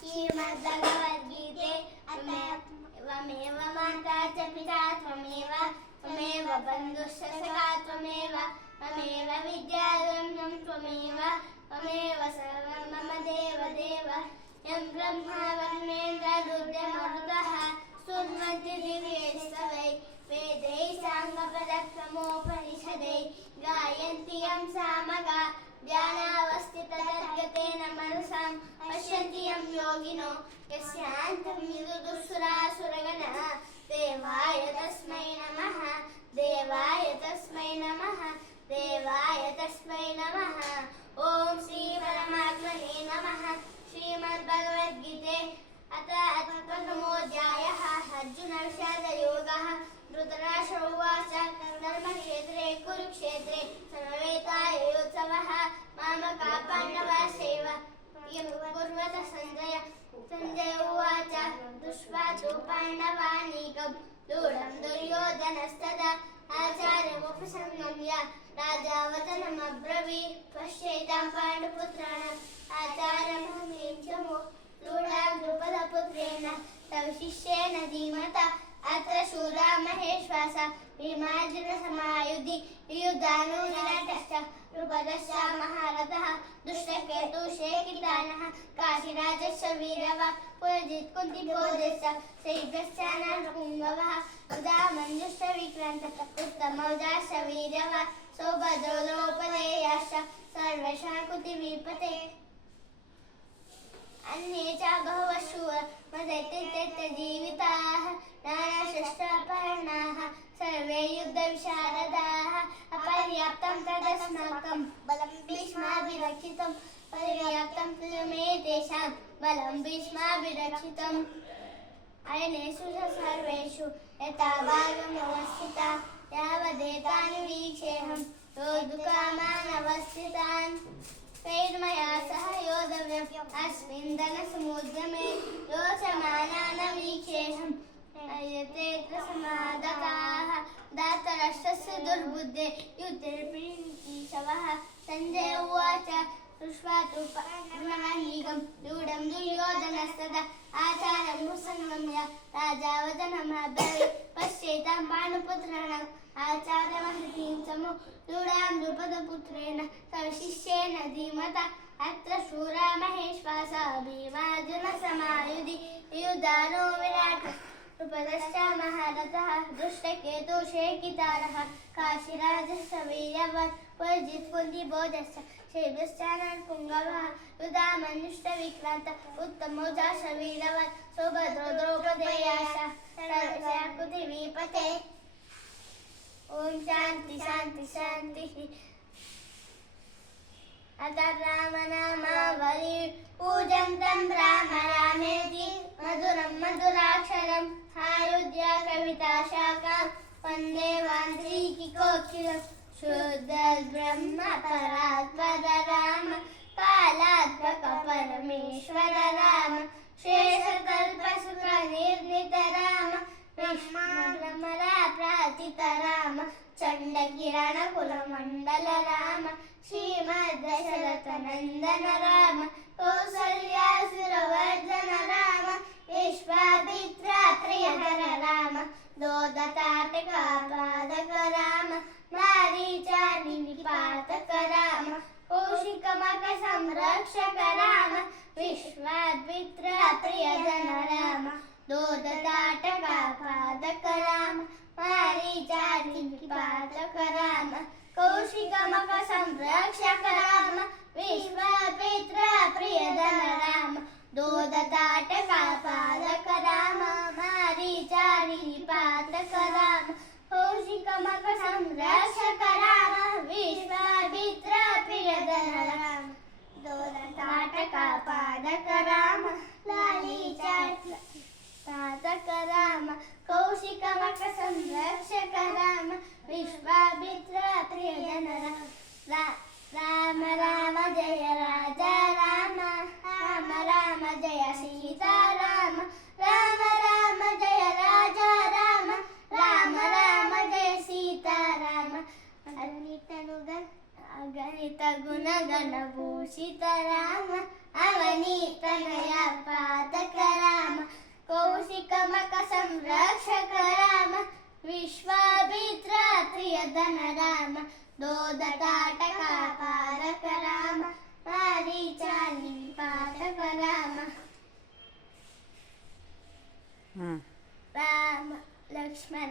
श्रीमद्भगवद्गीते त्वमेव माता च पिता त्वमेव त्वमेव बन्धुश्च सखा त्वमेव त्वमेव विद्यारम्भं त्वमेव त्वमेव सर्वं मम देवदेव यं ब्रह्मा वरुणेन्द्ररुद्रमरुतः स्तुवन्ति दिव्यैस्तवैः वेदैः साङ्गपदक्रमोपनिषदैः गायन्ति यं सामगा ध्यानावस्थिततद्गतेन मनसां पश्यन्ति यं योगिनो यस्यान्तं विदुदुःसुरासुरगणः देवाय तस्मै नमः देवाय तस्मै नमः देवाय तस्मै नमः। ॐ श्री परमात्मने नमः। श्रीमद्भगवद्गीते अथ प्रथमोऽध्यायः अर्जुनविषादयोगः। धृतराष्ट्र उवाच धर्मक्षेत्रे कुरुक्षेत्रे समवेतायोत्सवः मामकाः पाण्डवाश्चैव कुर्वत सञ्जय उवाच दृष्ट्वा तु पाण्डवानीकं दूढं दुर्योधनस्तदा आचार्यमुपसंगम्य राजा वचनमब्रवीत् पश्येतां पाण्डुपुत्राणाम् आचार्यमहं च दूढां द्रुपदपुत्रेण तव शिष्येन धीमता अत्र शूरा महेश्वास भीमार्जुनसमायुधि युयुधानो विराटश्च द्रुपदश्च महारथः दुष्टकेतुशेकितानः काशीराजश्च वीरवः पुरजित् कुन्तिभोजश्च शैब्यश्च नरपुङ्गवः उदामन्युश्च विक्रान्तः उत्तमौजाश्च वीरवः सौभद्रो द्रौपदेयाश्च सर्वेषां कुन्तिविपते अन्ये च बहवः शूरा मदैत्यजीविताः नानाशस्त्रापहरणाः सर्वे युद्धविशारदाः अपर्याप्तं तदस्माकं बलं भीष्माभिरक्षितं पर्याप्तं मे तेषां बलं भीष्माभिरक्षितम् अयनेषु सर्वेषु यथा भागमवस्थिता यावदेतानि वीक्षेऽहं योद्धुकामानवस्थितान् तैर्मया सह योद्धव्यम् अस्मिन् धनसमुद्रमे योत्स्यमानान् वीक्षेऽहम् अयतेऽत्र समागताः दातराष्ट्रस्य दुर्बुद्धे युद्धे प्रीतिशवः। सञ्जय उवाच दृष्ट्वा तु पाण्डवानीकं दूढं दुर्योधनस्तदा आचार्यमुपसंगम्य राजा वचनमब्रवीत् पश्येतां पाण्डुपुत्राणाम् आचार्यमहतीं समो दूढां द्रुपदपुत्रेण तव शिष्येन धीमता अत्र शूरा महेश्वास भीमार्जुनसमायुधि युयुधानो विराटः द्रुपदश्च महारथः दुष्टकेतुशेकितानः काशीराजश्च वीरवः पुरजित् कुन्तिभोजश्च शैब्यश्च नरपुङ्गवः युधामन्युश्च विक्रान्तः उत्तमौजाश्च वीरवः सौभद्रो द्रौपदेयाश्च सर्वेषां कुन्तिविपते। ॐ शान्ति शान्ति शान्तिः। अथ रामनामावली पूजन्तं राम रामेति मधुरं मधुराक्षरम् आरुह्य कविताशाखां वन्दे वाल्मीकिकोकिलं शुद्धब्रह्म परात्पर राम कालात्मक परमेश्वर राम शेषकल्पसुखनिर्मित राम विष्णुभ्रमरा प्रार्थित राम चण्डकिरणकुलमण्डल राम श्रीमद्दशरथनन्दन राम कौसल्यासुरवर्धन राम विश्वामित्रा प्रियकर राम दोदताटकापादक राम मारीचानिपातक राम कौशिकमक संरक्षक राम विश्वामित्रा प्रियजन राम दोदताटकापादक राम मारीचानिपातक राम कौशिकमक संरक्षक राम विश्वामित्रा प्रियजन राम दोदताटकापादक राम मारीचानिपातक राम कौशिकमक संरक्षक राम विश्वामित्रा प्रियजन राम दोदताटकापादक राम लालीचाटक राम कौशिकमक संरक्षक राम विश्वामित्रा प्रियजन राम राम राम जय राजा राम राम राम जय सीता राम राम राम जय राजा राम राम राम जय सीता राम अगणित गुण गण भूषित राम अवनीतनया ಹ್ಞೂ ರಾಮ ಲಕ್ಷ್ಮಣ